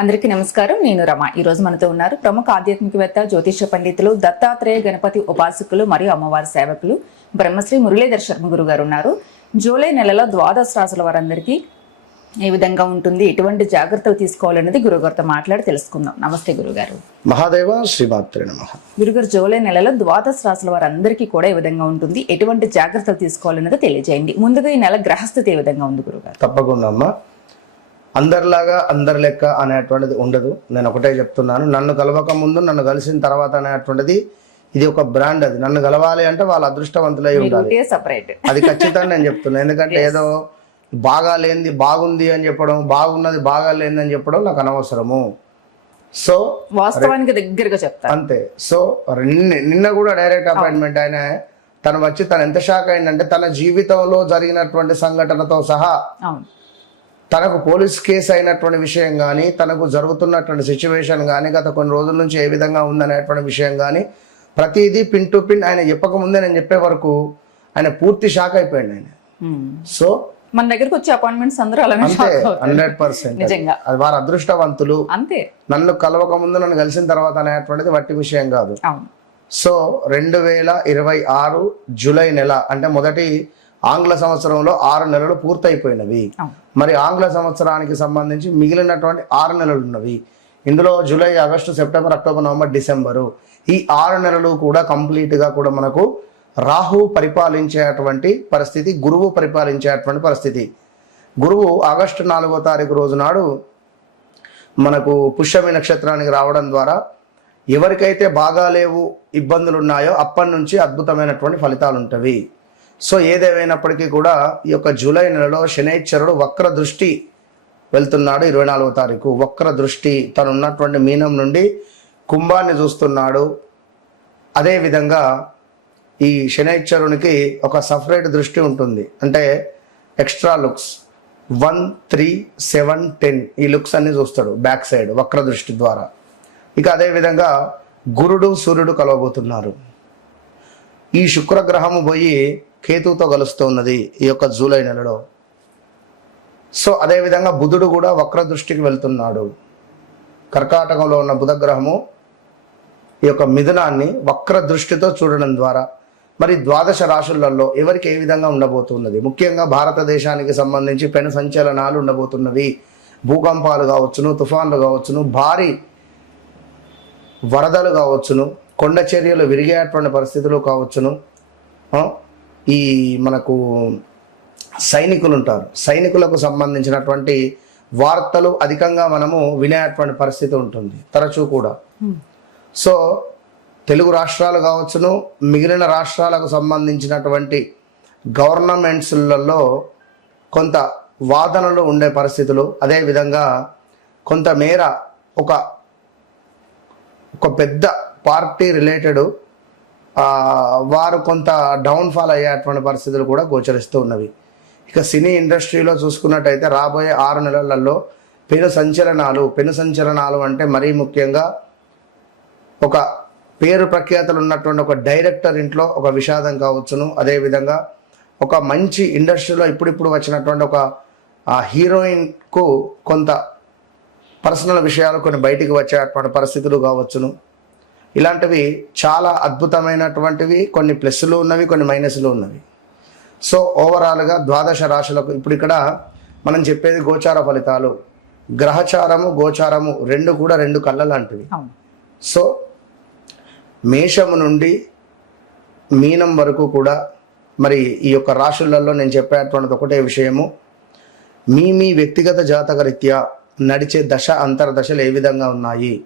అందరికీ నమస్కారం. నేను రమ. ఈ రోజు మనతో ఉన్నారు ప్రముఖ ఆధ్యాత్మికవేత్త, జ్యోతిష పండితులు, దత్తాత్రేయ గణపతి ఉపాసకులు మరియు అమ్మవారి సేవకులు బ్రహ్మశ్రీ మురళీధర్ శర్మ గురు గారు ఉన్నారు. జూలై నెలలో ద్వాదశ రాశుల వారందరికీ ఏ విధంగా ఉంటుంది, ఎటువంటి జాగ్రత్తలు తీసుకోవాలనేది గురుగారితో మాట్లాడి తెలుసుకుందాం. నమస్తే గురుగారు. మహాదేవ శ్రీమాత్రే నమః. గురుగారు, జూలై నెలలో ద్వాదశ రాశుల వారందరికీ కూడా ఏ విధంగా ఉంటుంది, ఎటువంటి జాగ్రత్తలు తీసుకోవాలనేది తెలియజేయండి. ముందుగా ఈ నెల గ్రహస్థితి ఏ విధంగా ఉంది గురుగారు? తప్పకుండా అమ్మా. అందరిలాగా అందరి లెక్క అనేటువంటిది ఉండదు. నేను ఒకటే చెప్తున్నాను, నన్ను కలవక ముందు నన్ను కలిసిన తర్వాత అనేటువంటిది ఇది ఒక బ్రాండ్. అది నన్ను కలవాలి అంటే వాళ్ళ అదృష్టవంతులై ఉండాలి. అది ఖచ్చితంగా నేను చెప్తున్నాను. ఎందుకంటే ఏదో బాగా లేనిది బాగుంది అని చెప్పడం, బాగున్నది బాగా లేనిది అని చెప్పడం నాకు అనవసరము. సో వాస్తవానికి దగ్గరగా చెప్తాను అంతే. సో నిన్న కూడా డైరెక్ట్ అపాయింట్మెంట్ ఆయన తను వచ్చి తను ఎంత షాక్ అయిందంటే తన జీవితంలో జరిగినటువంటి సంఘటనతో సహా తనకు పోలీస్ కేసు అయినటువంటి విషయం కానీ, తనకు జరుగుతున్నటువంటి సిచ్యువేషన్ కానీ, గత కొన్ని రోజుల నుంచి ఏ విధంగా ఉందనేటువంటి విషయం కానీ ప్రతిదీ పిన్ టు పిన్ ఆయన చెప్పకముందే నేను చెప్పే వరకు ఆయన పూర్తి షాక్ అయిపోయాడు ఆయన. సో మన దగ్గరకు వచ్చే అపాయింట్మెంట్స్ అందరూ అలానే అంతే 100%. అది వారు అదృష్టవంతులు. అంతే. నన్ను కలవక ముందు నన్ను కలిసిన తర్వాత అనేటువంటిది వట్టి విషయం కాదు. సో 2026 జూలై నెల అంటే మొదటి ఆంగ్ల సంవత్సరంలో 6 నెలలు పూర్తయిపోయినవి. మరి ఆంగ్ల సంవత్సరానికి సంబంధించి మిగిలినటువంటి 6 నెలలు ఉన్నవి. ఇందులో July, August, September, October, November, December ఈ 6 నెలలు కూడా కంప్లీట్ గా కూడా మనకు రాహు పరిపాలించేటువంటి పరిస్థితి, గురువు పరిపాలించేటువంటి పరిస్థితి. గురువు ఆగస్టు 4వ తారీఖు రోజు నాడు మనకు పుష్యమి నక్షత్రానికి రావడం ద్వారా ఎవరికైతే బాగా లేవు, ఇబ్బందులు ఉన్నాయో అప్పటి నుంచి అద్భుతమైనటువంటి ఫలితాలు ఉంటవి. సో ఏదేమైనప్పటికీ కూడా ఈ యొక్క జూలై నెలలో శనైశ్వరుడు వక్ర దృష్టి వెళ్తున్నాడు. 24వ తారీఖు వక్ర దృష్టి తను ఉన్నటువంటి మీనం నుండి కుంభాన్ని చూస్తున్నాడు. అదేవిధంగా ఈ శనైశ్వరునికి ఒక సపరేట్ దృష్టి ఉంటుంది, అంటే ఎక్స్ట్రా లుక్స్ 1, 3, 7, 10 ఈ లుక్స్ అన్ని చూస్తాడు బ్యాక్ సైడ్ వక్ర దృష్టి ద్వారా. ఇక అదేవిధంగా గురుడు, సూర్యుడు కలవబోతున్నారు. ఈ శుక్రగ్రహము పోయి కేతుతో కలుస్తున్నది ఈ యొక్క జూలై నెలలో. సో అదేవిధంగా బుధుడు కూడా వక్ర దృష్టికి వెళ్తున్నాడు. కర్కాటకంలో ఉన్న బుధ గ్రహము ఈ యొక్క మిథునాన్ని వక్ర దృష్టితో చూడడం ద్వారా మరి ద్వాదశ రాశులలో ఎవరికి ఏ విధంగా ఉండబోతున్నది, ముఖ్యంగా భారతదేశానికి సంబంధించి పెను సంచలనాలు ఉండబోతున్నవి. భూకంపాలు కావచ్చును, తుఫాన్లు కావచ్చును, భారీ వరదలు కావచ్చును, కొండ చర్యలు విరిగేటువంటి పరిస్థితులు కావచ్చును. ఈ మనకు సైనికులు ఉంటారు, సైనికులకు సంబంధించినటువంటి వార్తలు అధికంగా మనము వినేటువంటి పరిస్థితి ఉంటుంది తరచూ కూడా. సో తెలుగు రాష్ట్రాలు కావచ్చును, మిగిలిన రాష్ట్రాలకు సంబంధించినటువంటి గవర్నమెంట్స్లలో కొంత వాదనలు ఉండే పరిస్థితులు, అదేవిధంగా కొంతమేర ఒక పెద్ద పార్టీ రిలేటెడ్ వారు కొంత డౌన్ఫాల్ అయ్యేటువంటి పరిస్థితులు కూడా గోచరిస్తూ ఉన్నవి. ఇక సినీ ఇండస్ట్రీలో చూసుకున్నట్టయితే రాబోయే 6 నెలలలో పెను సంచలనాలు అంటే మరీ ముఖ్యంగా ఒక పేరు ప్రఖ్యాతలు ఉన్నటువంటి ఒక డైరెక్టర్ ఇంట్లో ఒక విషాదం కావచ్చును, అదేవిధంగా ఒక మంచి ఇండస్ట్రీలో ఇప్పుడిప్పుడు వచ్చినటువంటి ఒక హీరోయిన్కు కొంత పర్సనల్ విషయాలు కొన్ని బయటికి వచ్చేటువంటి పరిస్థితులు కావచ్చును. ఇలాంటివి చాలా అద్భుతమైనటువంటివి, కొన్ని ప్లస్లు ఉన్నవి, కొన్ని మైనస్లు ఉన్నవి. సో ఓవరాల్గా ద్వాదశ రాశులకు ఇప్పుడు ఇక్కడ మనం చెప్పేది గోచార ఫలితాలు. గ్రహచారము, గోచారము రెండు కూడా 2 కళ్ళ లాంటివి. సో మేషము నుండి మీనం వరకు కూడా మరి ఈ యొక్క రాశులలో నేను చెప్పేటువంటిది ఒకటే విషయము, మీ వ్యక్తిగత జాతక రీత్యా నడిచే దశ అంతర్దశలు ఏ విధంగా ఉన్నాయి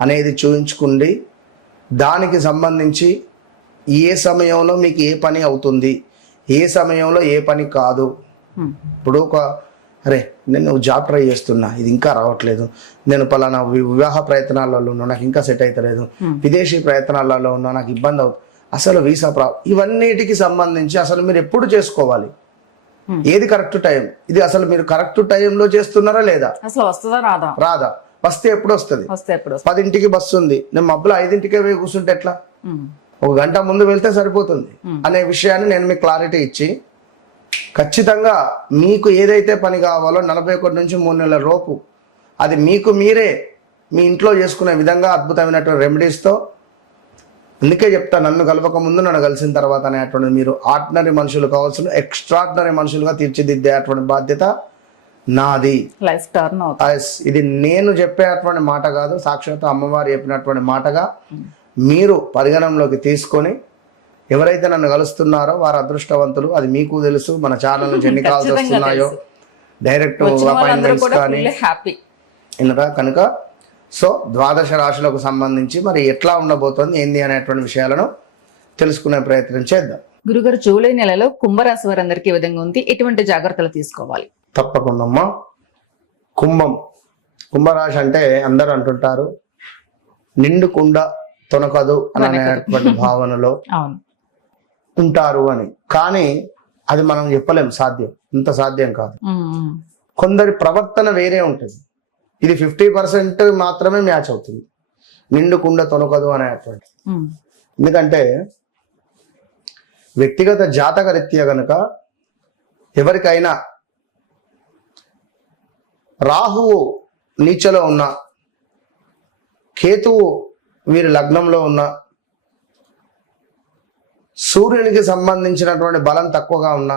అనేది చూయించుకుండి దానికి సంబంధించి ఏ సమయంలో మీకు ఏ పని అవుతుంది, ఏ సమయంలో ఏ పని కాదు. ఇప్పుడు అరే నేను జాబ్ ట్రై చేస్తున్నా, ఇది ఇంకా రావట్లేదు, నేను పలానా వివాహ ప్రయత్నాలలో ఉన్నా, నాకు ఇంకా సెట్ అవుతలేదు, విదేశీ ప్రయత్నాలలో ఉన్నా, నాకు ఇబ్బంది అవుతుంది, అసలు వీసా ఇవన్నిటికి సంబంధించి అసలు మీరు ఎప్పుడు చేసుకోవాలి, ఏది కరెక్ట్ టైం, ఇది అసలు మీరు కరెక్ట్ టైంలో చేస్తున్నారా లేదా, అసలు వస్తుందా రాదా, వస్తే ఎప్పుడు వస్తుంది, 10ంటికి బస్సు ఉంది, నేను మబ్బులు 5ంటికే పోయి కూర్చుంటే ఎట్లా, 1 గంట ముందు వెళ్తే సరిపోతుంది అనే విషయాన్ని నేను మీకు క్లారిటీ ఇచ్చి ఖచ్చితంగా మీకు ఏదైతే పని కావాలో 41 నుంచి 3 నెలల లోపు అది మీకు మీరే మీ ఇంట్లో చేసుకునే విధంగా అద్భుతమైనటువంటి రెమెడీస్తో, అందుకే చెప్తా నన్ను కలవక ముందు నన్ను కలిసిన తర్వాత అనేటువంటిది మీరు ఆర్డినరీ మనుషులు కావాల్సిన ఎక్స్ట్రాడినరీ మనుషులుగా తీర్చిదిద్దేటువంటి బాధ్యత నాది. లైఫ్ టర్న్ అవుతుంది. Yes, ఇది నేను చెప్పేటువంటి మాట కాదు, సాక్షాత్తు అమ్మవారు చెప్పినటువంటి మాటగా మీరు పరిగణనలోకి తీసుకొని ఎవరైతే నన్ను కలుస్తున్నారో వారు అదృష్టవంతులు. అది మీకు తెలుసు. మన ఛానల్ నుంచి ఎన్ని కాల్స్ వస్తున్నాయో, డైరెక్ట్ అపాయింట్మెంట్స్ కానీ హ్యాపీ ఇన్నరా కనుక. సో ద్వాదశ రాశులకు సంబంధించి మరి ఎట్లా ఉండబోతోంది ఏంది అనేటువంటి విషయాలను తెలుసుకునే ప్రయత్నం చేద్దాం. గురుగారు, జూలై నెలలో కుంభరాశి వారందరికీ ఈ విధంగా ఉంది, ఎటువంటి జాగ్రత్తలు తీసుకోవాలి? తప్పకుండా అమ్మా. కుంభరాశి అంటే అందరూ అంటుంటారు నిండు కుండ తొనకదు అనేటువంటి భావనలో ఉంటారు అని. కానీ అది మనం చెప్పలేం, ఇంత సాధ్యం కాదు. కొందరి ప్రవర్తన వేరే ఉంటుంది. ఇది 50% మాత్రమే మ్యాచ్ అవుతుంది, నిండు కుండ తొనకదు అనేటువంటి. ఎందుకంటే వ్యక్తిగత జాతక రీత్యా గనుక ఎవరికైనా రాహువు నీచలో ఉన్న, కేతువు వీరి లగ్నంలో ఉన్న, సూర్యునికి సంబంధించినటువంటి బలం తక్కువగా ఉన్న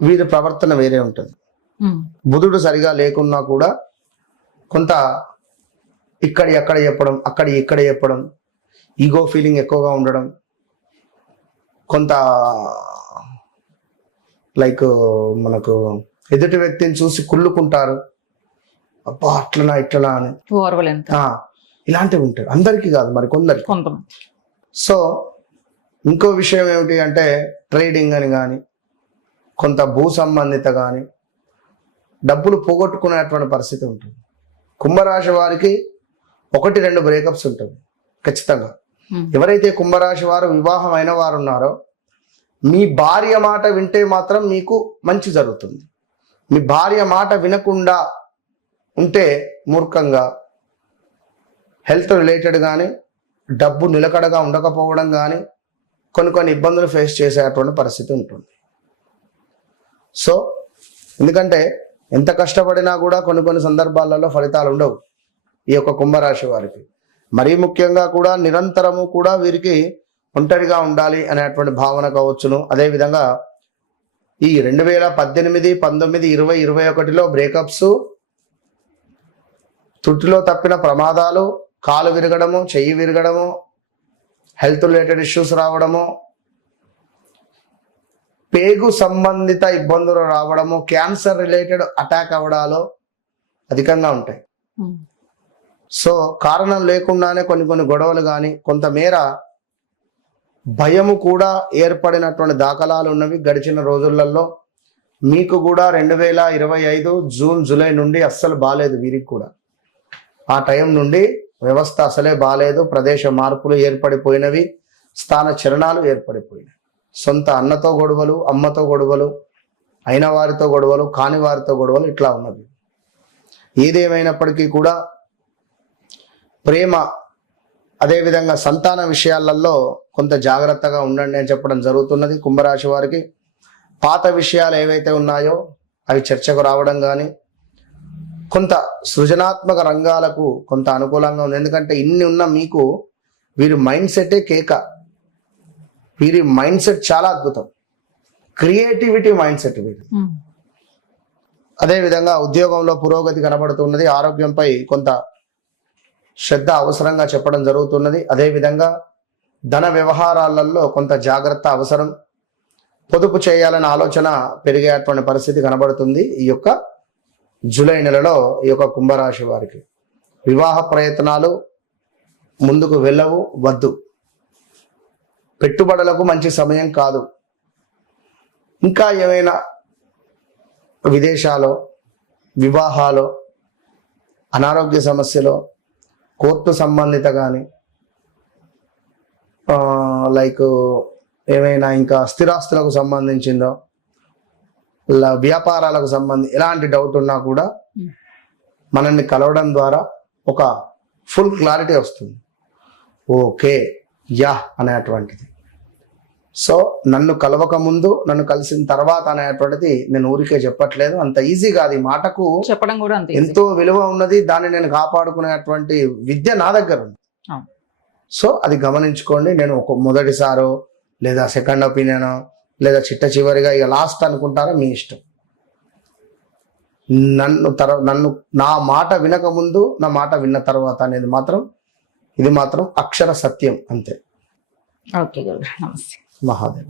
వీరి ప్రవర్తన వేరే ఉంటుంది. బుధుడు సరిగా లేకున్నా కూడా కొంత అక్కడ చెప్పడం, ఇక్కడ చెప్పడం, ఈగో ఫీలింగ్ ఎక్కువగా ఉండడం, కొంత లైక్ మనకు ఎదుటి వ్యక్తిని చూసి కుళ్ళుకుంటారు, అబ్బా అట్లనా ఇట్లనా అని, ఇలాంటివి ఉంటాయి. అందరికీ కాదు, మరి కొందరికి. సో ఇంకో విషయం ఏమిటి అంటే ట్రేడింగ్ అని కానీ, కొంత భూ సంబంధిత కానీ డబ్బులు పోగొట్టుకునేటువంటి పరిస్థితి ఉంటుంది. కుంభరాశి వారికి 1-2 బ్రేకప్స్ ఉంటుంది ఖచ్చితంగా. ఎవరైతే కుంభరాశి వారు వివాహం అయిన వారు ఉన్నారో, మీ భార్య మాట వింటే మాత్రం మీకు మంచి జరుగుతుంది. మీ భార్య మాట వినకుండా ఉంటే మూర్ఖంగా, హెల్త్ రిలేటెడ్ కానీ, డబ్బు నిలకడగా ఉండకపోవడం కానీ కొన్ని ఇబ్బందులు ఫేస్ చేసేటువంటి పరిస్థితి ఉంటుంది. సో ఎందుకంటే ఎంత కష్టపడినా కూడా కొన్ని సందర్భాలలో ఫలితాలు ఉండవు ఈ యొక్క కుంభరాశి వారికి. మరీ ముఖ్యంగా కూడా నిరంతరము కూడా వీరికి ఒంటరిగా ఉండాలి అనేటువంటి భావన కావచ్చును. అదేవిధంగా ఈ 2018, 19, 20, 21లో బ్రేకప్స్, తుట్టిలో తప్పిన ప్రమాదాలు, కాలు విరగడము, చెయ్యి విరగడము, హెల్త్ రిలేటెడ్ ఇష్యూస్ రావడము, పేగు సంబంధిత ఇబ్బందులు రావడము, క్యాన్సర్ రిలేటెడ్ అటాక్ అవ్వడాలు అధికంగా ఉంటాయి. సో కారణం లేకుండానే కొన్ని గొడవలు కానీ, కొంతమేర భయము కూడా ఏర్పడినటువంటి దాఖలాలు ఉన్నవి గడిచిన రోజులలో. మీకు కూడా 2025 జూన్, జూలై నుండి అస్సలు బాలేదు వీరికి కూడా. ఆ టైం నుండి వ్యవస్థ అసలే బాలేదు, ప్రదేశ మార్పులు ఏర్పడిపోయినవి, స్థాన చలనాలు ఏర్పడిపోయినవి. సొంత అన్నతో గొడవలు, అమ్మతో గొడవలు, అయిన వారితో గొడవలు, కాని వారితో గొడవలు, ఇట్లా ఉన్నవి. ఏదేమైనప్పటికీ కూడా ప్రేమ, అదేవిధంగా సంతాన విషయాలలో కొంత జాగ్రత్తగా ఉండండి అని చెప్పడం జరుగుతున్నది. కుంభరాశి వారికి పాత విషయాలు ఏవైతే ఉన్నాయో అవి చర్చకు రావడం కానీ, కొంత సృజనాత్మక రంగాలకు కొంత అనుకూలంగా ఉంది. ఎందుకంటే ఇన్ని ఉన్న మీకు వీరి మైండ్ సెటే కేక. వీరి మైండ్ సెట్ చాలా అద్భుతం, క్రియేటివిటీ మైండ్ సెట్ వీరి. అదేవిధంగా ఉద్యోగంలో పురోగతి కనబడుతున్నది. ఆరోగ్యంపై కొంత శ్రద్ధ అవసరంగా చెప్పడం జరుగుతున్నది. అదేవిధంగా ధన వ్యవహారాలలో కొంత జాగ్రత్త అవసరం. పొదుపు చేయాలనే ఆలోచన పెరిగేటువంటి పరిస్థితి కనబడుతుంది ఈ యొక్క జూలై నెలలో ఈ యొక్క కుంభరాశి వారికి. వివాహ ప్రయత్నాలు ముందుకు వెళ్ళవు, వద్దు. పెట్టుబడులకు మంచి సమయం కాదు. ఇంకా ఏమైనా విదేశాలు, వివాహాలు, అనారోగ్య సమస్యలు, కోర్టు సంబంధిత కానీ, లైక్ ఏమైనా ఇంకా స్థిరాస్తులకు సంబంధించిందో, వ్యాపారాలకు సంబంధించి ఎలాంటి డౌట్ ఉన్నా కూడా మనల్ని కలవడం ద్వారా ఒక ఫుల్ క్లారిటీ వస్తుంది. ఓకే యా అనేటువంటిది. సో నన్ను కలవక ముందు నన్ను కలిసిన తర్వాత అనేటువంటిది నేను ఊరికే చెప్పట్లేదు. అంత ఈజీ కాదు. ఈ మాటకు చెప్పడం కూడా అంతే ఎంతో విలువ ఉన్నది. దాన్ని నేను కాపాడుకునేటువంటి విద్య నా దగ్గర ఉంది. సో అది గమనించుకోండి. నేను ఒక మొదటిసారో లేదా సెకండ్ ఒపీనియనో లేదా చిట్ట చివరిగా ఇక లాస్ట్ అనుకుంటారో మీ ఇష్టం. నన్ను నా మాట వినక ముందు నా మాట విన్న తర్వాత అనేది మాత్రం ఇది మాత్రం అక్షర సత్యం అంతే. ఓకే గురుగారు, నమస్తే. మహాదేవ.